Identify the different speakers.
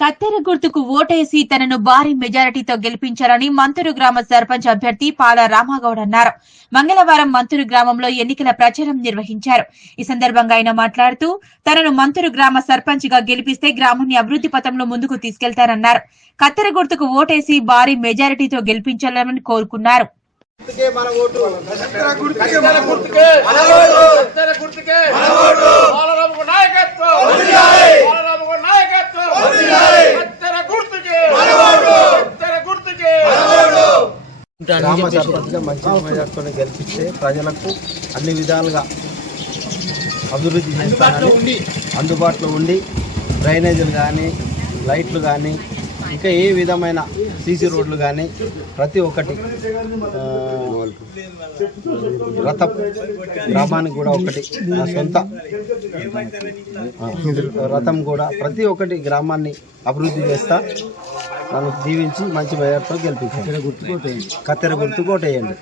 Speaker 1: కత్తెర గుర్తుకు ఓటేసి తనను భారీ మెజారిటీతో గెలిపించాలని మంతూరు గ్రామ సర్పంచ్ అభ్యర్థి పాల రామాగౌడ్ అన్నారు. మంగళవారం మంతూరు గ్రామంలో ఎన్నికల ప్రచారం నిర్వహించారు. ఈ సందర్భంగా ఆయన మాట్లాడుతూ తనను మంతూరు గ్రామ సర్పంచ్గా గెలిపిస్తే గ్రామాన్ని అభివృద్ధి పథంలో ముందుకు తీసుకెళ్తారన్నారు. కత్తెర గుర్తుకు ఓటేసి భారీ మెజారిటీతో గెలిపించాలని కోరుకున్నారు.
Speaker 2: గ్రామ సర్పంచ్గా మంచి మెజార్టీతో గెలిపిస్తే ప్రజలకు అన్ని విధాలుగా అభివృద్ధి చేస్తానని అందుబాటులో ఉండి. డ్రైనేజీలు కానీ లైట్లు కానీ ఇంకా ఏ విధమైన సీసీ రోడ్లు కానీ ప్రతి ఒక్కటి రథం గ్రామానికి కూడా ఒకటి నా సొంత రథం కూడా ప్రతి ఒక్కటి గ్రామాన్ని అభివృద్ధి చేస్తా. నన్ను దీవించి మంచి మెజార్టీతో గెలిపించాను కత్తెర గుర్తు కోటేయండి.